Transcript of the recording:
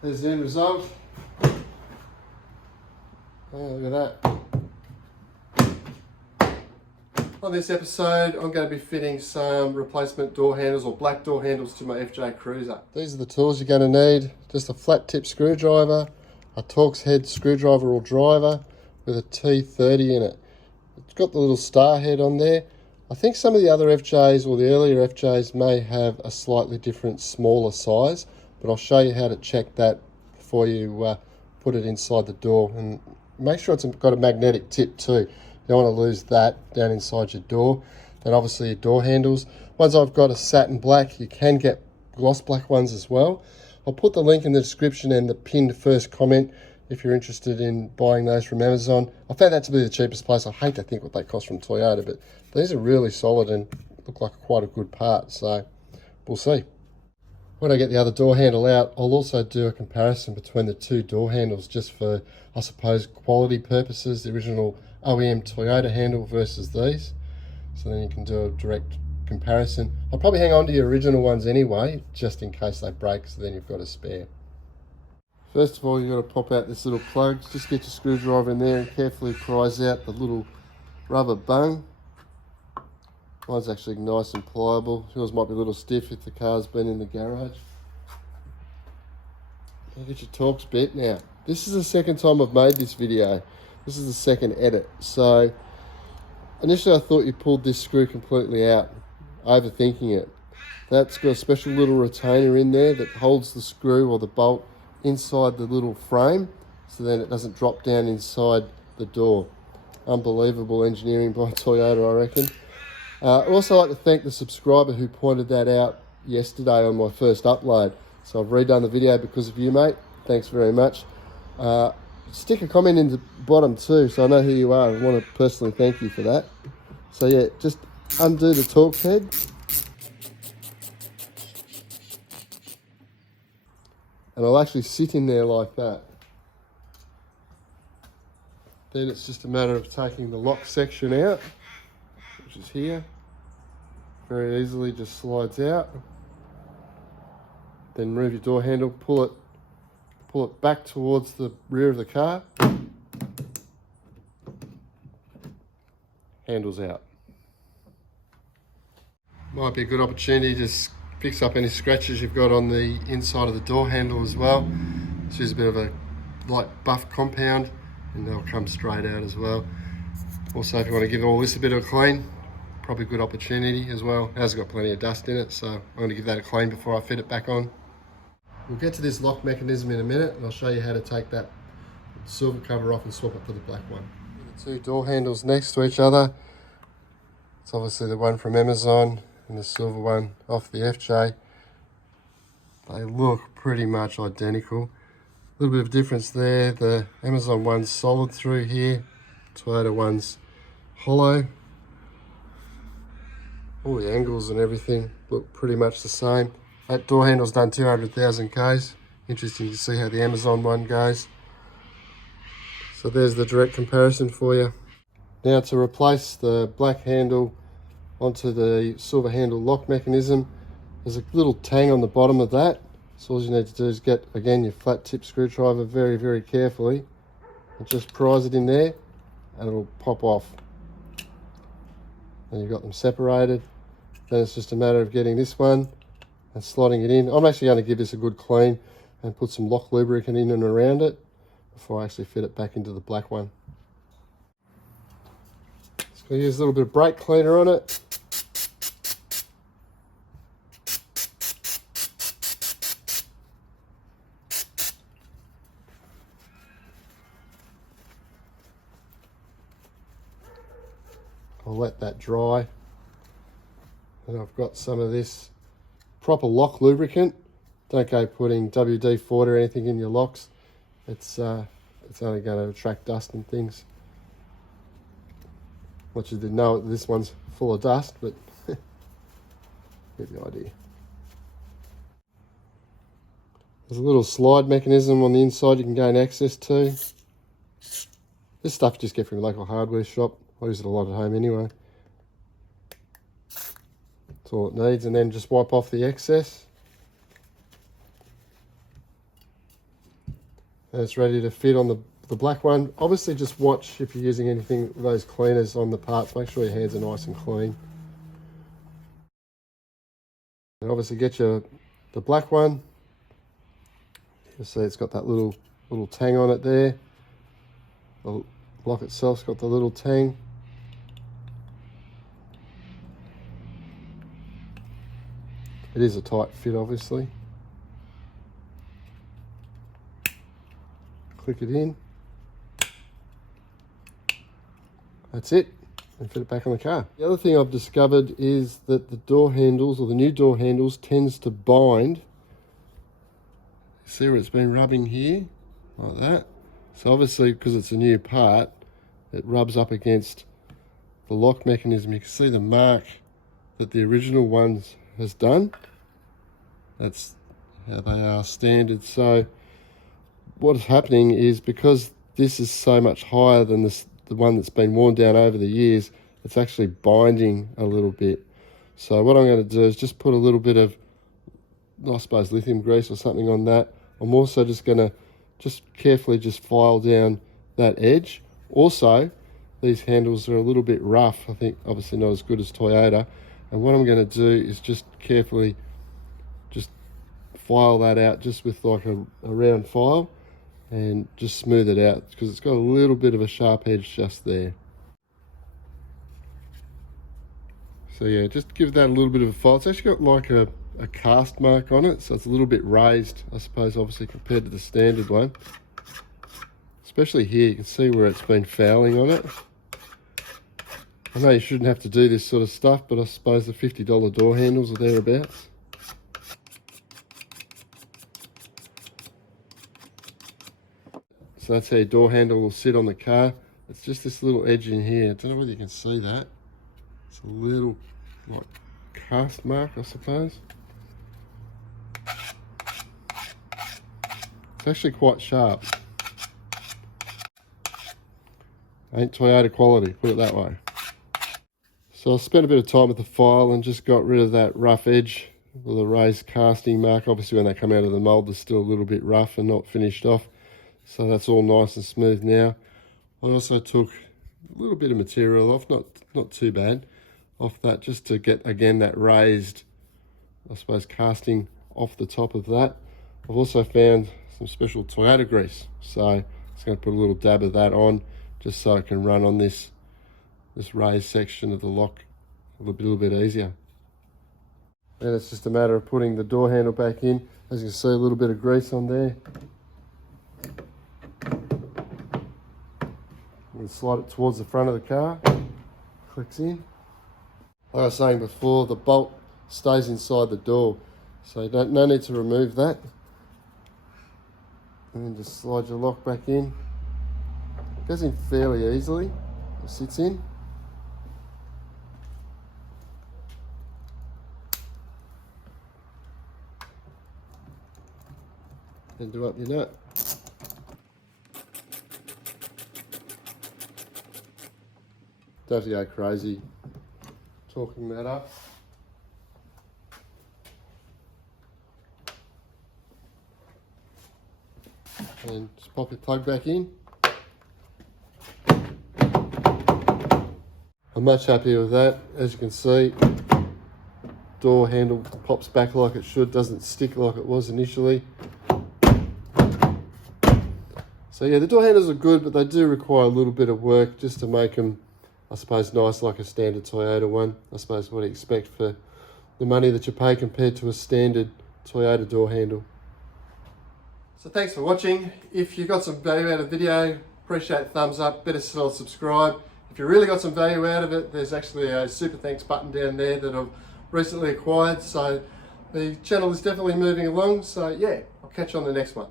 There's the end result. Oh, look at that. On this episode, I'm going to be fitting some replacement door handles or black door handles to my FJ Cruiser. These are the tools you're going to need. Just a flat tip screwdriver, a Torx head screwdriver or driver with a T30 in it. It's got the little star head on there. I think some of the other FJs or the earlier FJs may have a slightly different, smaller size, but I'll show you how to check that before you put it inside the door. And make sure it's got a magnetic tip too. You don't want to lose that down inside your door. Then obviously your door handles. Ones I've got are satin black. You can get gloss black ones as well. I'll put the link in the description and the pinned first comment if you're interested in buying those from Amazon. I found that to be the cheapest place. I hate to think what they cost from Toyota, but these are really solid and look like quite a good part, so we'll see. When I get the other door handle out, I'll also do a comparison between the two door handles just for, I suppose, quality purposes, the original OEM Toyota handle versus these. So then you can do a direct comparison. I'll probably hang on to your original ones anyway, just in case they break, so then you've got a spare. First of all, you've got to pop out this little plug. Just get your screwdriver in there and carefully prise out the little rubber bung. Mine's actually nice and pliable. Yours might be a little stiff if the car's been in the garage. Look at your Torx bit now. This is the second time I've made this video. This is the second edit. So initially I thought you pulled this screw completely out, overthinking it. That's got a special little retainer in there that holds the screw or the bolt inside the little frame, so then it doesn't drop down inside the door. Unbelievable engineering by Toyota, I reckon. I'd also like to thank the subscriber who pointed that out yesterday on my first upload. So I've redone the video because of you, mate. Thanks very much. Stick a comment in the bottom too, so I know who you are. I want to personally thank you for that. So yeah, just undo the Torx head. And I'll actually sit in there like that. Then it's just a matter of taking the lock section out, which is here. Very easily just slides out. Then remove your door handle, pull it back towards the rear of the car. Handles out. Might be a good opportunity to fix up any scratches you've got on the inside of the door handle as well. Just use a bit of a light buff compound and they'll come straight out as well. Also, if you want to give all this a bit of a clean, probably a good opportunity as well. It has got plenty of dust in it, so I'm going to give that a clean before I fit it back on. We'll get to this lock mechanism in a minute and I'll show you how to take that silver cover off and swap it for the black one. The two door handles next to each other. It's obviously the one from Amazon and the silver one off the FJ. They look pretty much identical. A little bit of difference there. The Amazon one's solid through here. Toyota one's hollow. All the angles and everything look pretty much the same. That door handle's done 200,000 Ks. Interesting to see how the Amazon one goes. So there's the direct comparison for you. Now to replace the black handle onto the silver handle lock mechanism, there's a little tang on the bottom of that. So all you need to do is get, again, your flat tip screwdriver very, very carefully and just prise it in there and it'll pop off. And you've got them separated. Then it's just a matter of getting this one and slotting it in. I'm actually going to give this a good clean and put some lock lubricant in and around it before I actually fit it back into the black one. Just going to use a little bit of brake cleaner on it. I'll let that dry. And I've got some of this proper lock lubricant. Don't go putting WD-40 or anything in your locks. It's only going to attract dust and things. Not you didn't know this one's full of dust, but get the idea. There's a little slide mechanism on the inside you can gain access to. This stuff you just get from your local hardware shop. I use it a lot at home anyway. That's all it needs, and then just wipe off the excess. And it's ready to fit on the black one. Obviously just watch if you're using anything with those cleaners on the parts, make sure your hands are nice and clean. And obviously get the black one. You'll see it's got that little tang on it there. The lock itself's got the little tang. It is a tight fit, obviously. Click it in. That's it. And fit it back on the car. The other thing I've discovered is that the door handles, or the new door handles, tends to bind. See where it's been rubbing here? Like that. So obviously, because it's a new part, it rubs up against the lock mechanism. You can see the mark that the original ones has done. That's how they are standard. So what is happening is, because this is so much higher than the one that's been worn down over the years, it's actually binding a little bit. So what I'm going to do is just put a little bit of, I suppose, lithium grease or something on that. I'm also just going to carefully file down that edge. Also, these handles are a little bit rough. I think obviously not as good as Toyota. And what I'm going to do is just carefully file that out just with like a round file, and just smooth it out because it's got a little bit of a sharp edge just there. So yeah, just give that a little bit of a file. It's actually got like a cast mark on it, so it's a little bit raised, I suppose, obviously compared to the standard one. Especially here, you can see where it's been fouling on it. I know you shouldn't have to do this sort of stuff, but I suppose the $50 door handles are thereabouts. So that's how your door handle will sit on the car. It's just this little edge in here. I don't know whether you can see that. It's a little like cast mark, I suppose. It's actually quite sharp. Ain't Toyota quality, put it that way. So I spent a bit of time with the file and just got rid of that rough edge with a raised casting mark. Obviously when they come out of the mold, they're still a little bit rough and not finished off. So that's all nice and smooth now. I also took a little bit of material off, not too bad, off that, just to get, again, that raised, I suppose, casting off the top of that. I've also found some special Toyota grease. So I'm just going to put a little dab of that on, just so I can run on this raised section of the lock a little bit easier. And it's just a matter of putting the door handle back in. As you can see, a little bit of grease on there. And slide it towards the front of the car, clicks in. Like I was saying before, the bolt stays inside the door, so you no need to remove that. And then just slide your lock back in. It goes in fairly easily, it sits in. And do up your nut. Don't have to go crazy talking that up. And just pop your plug back in. I'm much happier with that. As you can see, door handle pops back like it should, doesn't stick like it was initially. So yeah, the door handles are good, but they do require a little bit of work just to make them, I suppose, nice like a standard Toyota one. I suppose what you expect for the money that you pay compared to a standard Toyota door handle. So thanks for watching. If you got some value out of the video, appreciate a thumbs up, better still subscribe. If you really got some value out of it, there's actually a super thanks button down there that I've recently acquired. So the channel is definitely moving along. So yeah, I'll catch you on the next one.